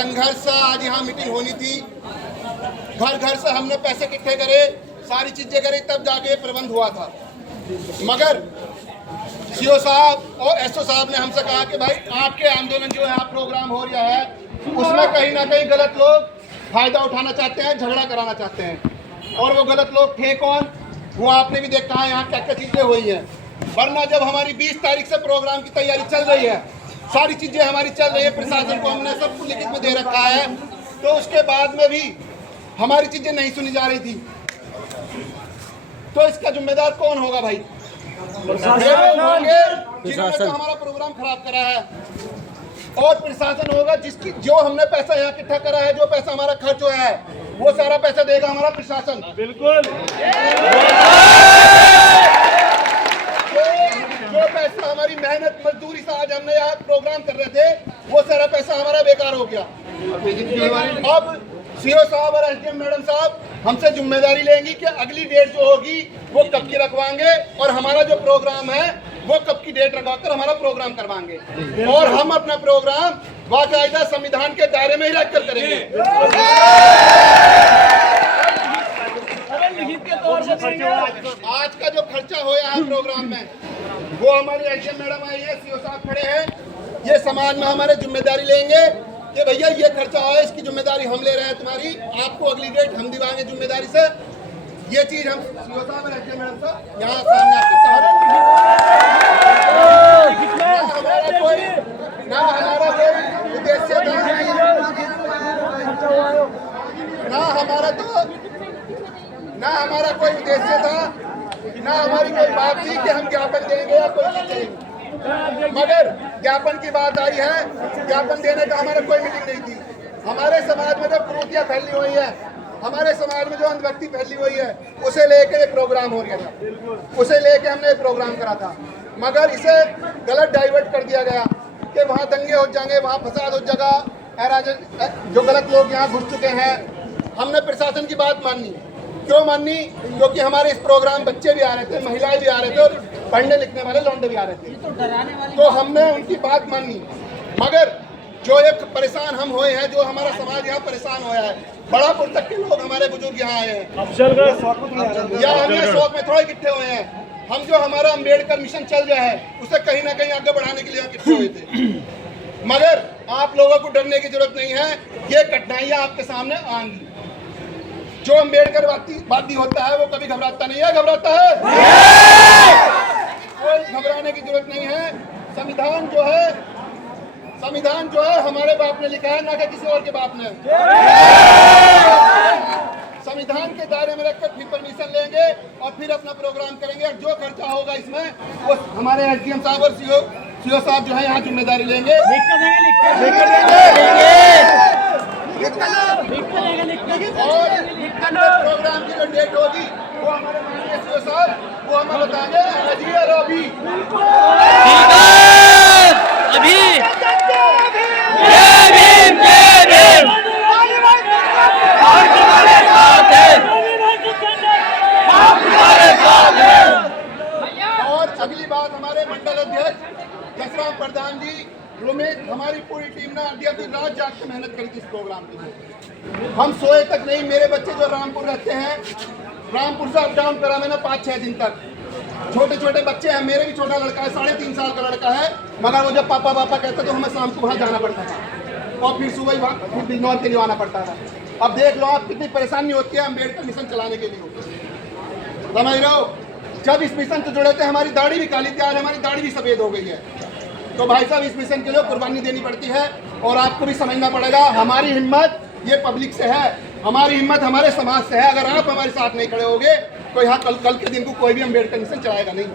संघर्ष आज यहाँ मीटिंग होनी थी। घर घर से हमने पैसे इकट्ठे करे, सारी चीजें करी, तब जाके प्रबंध हुआ था। मगर सीओ साहब और एसओ साहब ने हमसे कहा कि भाई आपके आंदोलन जो है प्रोग्राम हो रहा है उसमें कहीं ना कहीं गलत लोग फायदा उठाना चाहते हैं, झगड़ा कराना चाहते हैं। और वो गलत लोग थे कौन, वो आपने भी देखा है यहाँ क्या क्या चीजें हुई हैं। वरना जब हमारी 20 तारीख से प्रोग्राम की तैयारी चल रही है, सारी चीजें हमारी चल रही है, प्रशासन को हमने सब लिखित में दे रखा है, तो उसके बाद में भी हमारी चीजें नहीं सुनी जा रही थी। तो इसका जिम्मेदार कौन होगा भाई? जिन्होंने तो हमारा प्रोग्राम खराब करा है, और प्रशासन होगा जिसकी जो हमने पैसा यहाँ इकट्ठा करा है, जो पैसा हमारा खर्च हुआ है वो सारा पैसा देगा हमारा प्रशासन। बिल्कुल। जो पैसा हमारी मेहनत मजदूरी से आज हमने यहाँ प्रोग्राम कर रहे थे, वो सारा पैसा हमारा बेकार हो गया। अब सीओ साहब और एसडीएम मैडम साहब हमसे जिम्मेदारी लेंगी कि अगली डेट जो होगी वो कब की रखवाएंगे, और हमारा जो प्रोग्राम है वो कब की डेट रखवाकर हमारा प्रोग्राम करवाएंगे, और हम अपना प्रोग्राम बाकायदा संविधान के दायरे में ही रखकर करेंगे। आज का जो खर्चा होया है प्रोग्राम में, वो हमारी एसडीएम मैडम आई है, सीओ साहब खड़े हैं, ये समाज में हमारे जिम्मेदारी लेंगे कि भैया ये खर्चा है, इसकी जिम्मेदारी हम ले रहे हैं तुम्हारी, आपको अगली डेट हम दिवाएंगे जिम्मेदारी से। ये चीज हम सीओ साहब और एसडीएम मैडम साहब यहाँ सामने आपके ना हमारा कोई उद्देश्य था, ना हमारा कोई उद्देश्य था, ना हमारी कोई बात थी कि हम ज्ञापन देंगे या कोई चीज देंगे। मगर ज्ञापन की बात आई है, ज्ञापन देने का हमारा कोई मीटिंग नहीं थी। हमारे समाज में जो कुरीतियां फैली हुई है, हमारे समाज में जो अंधभक्ति फैली हुई है, उसे लेके एक प्रोग्राम हो गया था, उसे लेके हमने एक प्रोग्राम करा था। मगर इसे गलत डाइवर्ट कर दिया गया कि वहाँ दंगे हो जाएंगे, वहाँ फसाद हो जाएगा, जो गलत लोग यहाँ घुस चुके हैं। हमने प्रशासन की बात मानी। क्यों मानी? क्योंकि हमारे इस प्रोग्राम बच्चे भी आ रहे थे, महिलाएं भी आ रहे थे, और पढ़ने लिखने वाले लौंडे भी आ रहे थे, तो हमने उनकी बात मानी। मगर जो एक परेशान हम हुए हैं, जो हमारा समाज यहाँ परेशान हुआ है, बड़ापुर तक के लोग हमारे बुजुर्ग यहाँ आए हैं, या हम यहाँ शौक में थोड़े इकट्ठे हुए हैं। हम जो हमारा अम्बेडकर मिशन चल रहा है उसे कहीं ना कहीं आगे बढ़ाने के लिए इकट्ठे हुए थे। मगर आप लोगों को डरने की जरूरत नहीं है, ये कठिनाइयां आपके सामने आएंगी। जो अम्बेडकर वादी होता है वो कभी घबराता नहीं है, घबराता है? कोई घबराने की जरूरत नहीं है। संविधान जो है हमारे बाप ने लिखा है, ना कि किसी और के बाप ने। संविधान के दायरे में रखकर फिर परमिशन लेंगे और फिर अपना प्रोग्राम करेंगे, और जो खर्चा होगा इसमें वो हमारे एसडीएम साहब और सीओ साहब जो है यहाँ जिम्मेदारी लेंगे। और प्रोग्राम की जो डेट होगी वो हमारे माननीय सीओ साहब वो हमें बताएंगे अभी और अभी। और अगली बात हमारे मंडल अध्यक्ष जसराम प्रधान जी, रोमेश, हमारी पूरी टीम ने अड्डिया दिन रात जाग के मेहनत करी थी इस प्रोग्राम के लिए। हम सोए तक नहीं। मेरे बच्चे जो रामपुर रहते हैं, रामपुर से अप डाउन करा मैंने 5-6 दिन तक। छोटे छोटे बच्चे हैं, मेरे भी छोटा लड़का है, 3.5 साल का लड़का है, मगर वो जब पापा पापा कहते तो हमें शाम को वहाँ जाना पड़ता था, और फिर सुबह वहाँ फिर बिजनौर के लिए आना पड़ता था। अब देख लो आप कितनी परेशानी होती है अम्बेडकर मिशन चलाने के लिए, समझ रहे हो? जब इस मिशन से जुड़े थे हमारी दाढ़ी भी काली थी, आज हमारी दाढ़ी भी सफेद हो गई है। तो भाई साहब इस मिशन के लिए कुर्बानी देनी पड़ती है, और आपको भी समझना पड़ेगा हमारी हिम्मत ये पब्लिक से है, हमारी हिम्मत हमारे समाज से है। अगर आप हमारे साथ नहीं खड़े होगे तो यहाँ कल के दिन को कोई भी अम्बेडकर मिशन चलाएगा नहीं।